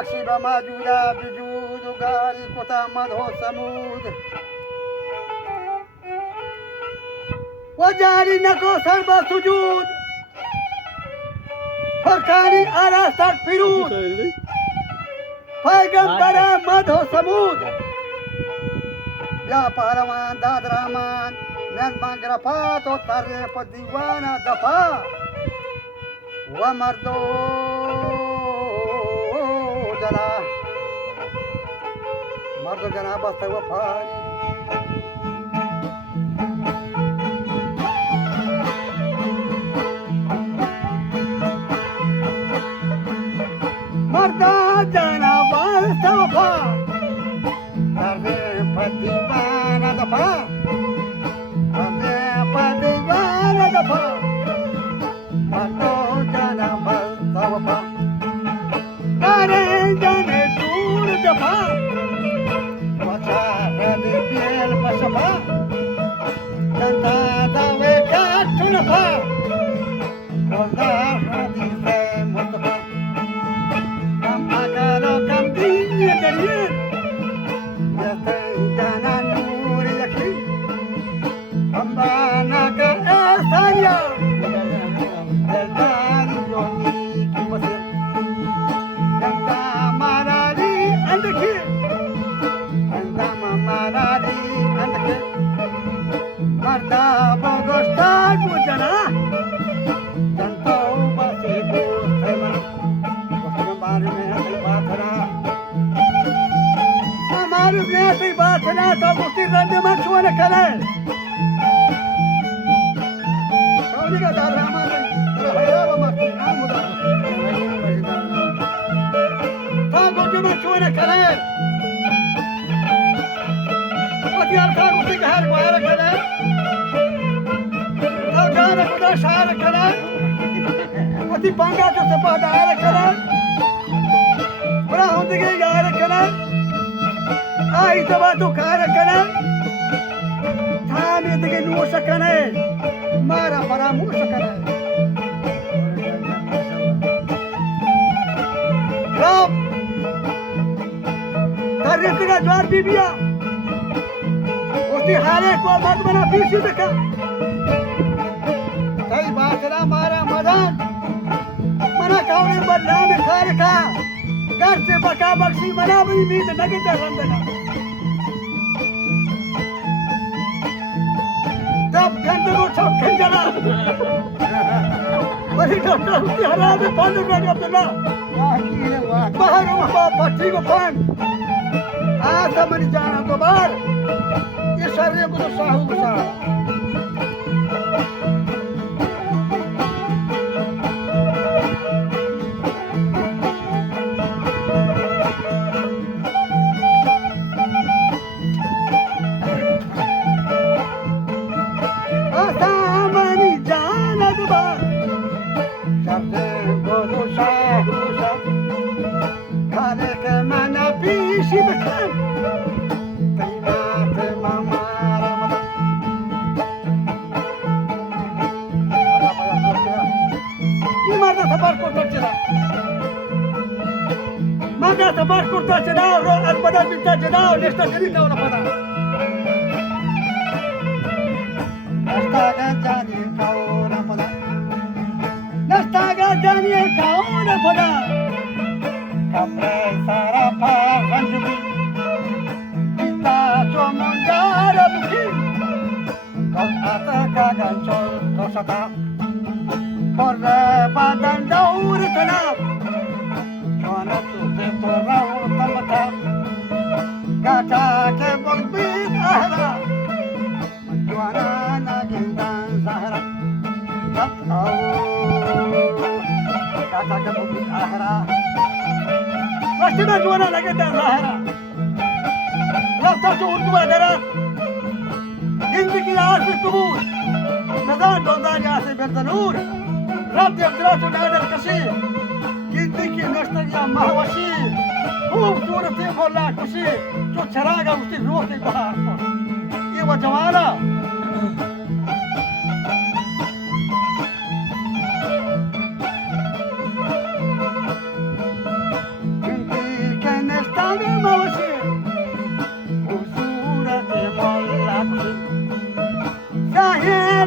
بخشی به موجوده بجود و گاری کتا مدح و سمود و جاری نکو سر با سجود فرکانی آراستر پیروز پیغمبر مدح و سمود یا پهلوان داد رحمان نظم گرفت و طریق دیوان دفاع و مردو جنا بسته و پای مردا جنا بسته و پای طریق دیوان دفاع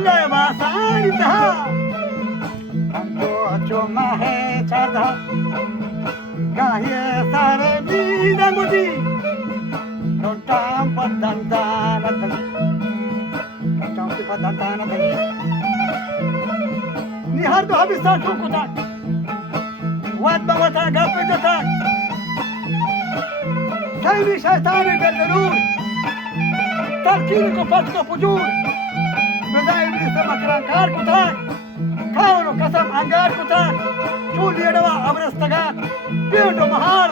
ले वासानी तहा जो जो माहे चादा गाये सारे बीदा मुदी Tam padantana tadi ni har do habis ta ko ta wat ba wata gape jata sai shaytan be darur tarkin ko pat ko pujur beda iblis makran kar ko ta kaano kasam angar ko ta chul yedawa abrastaga peto mahar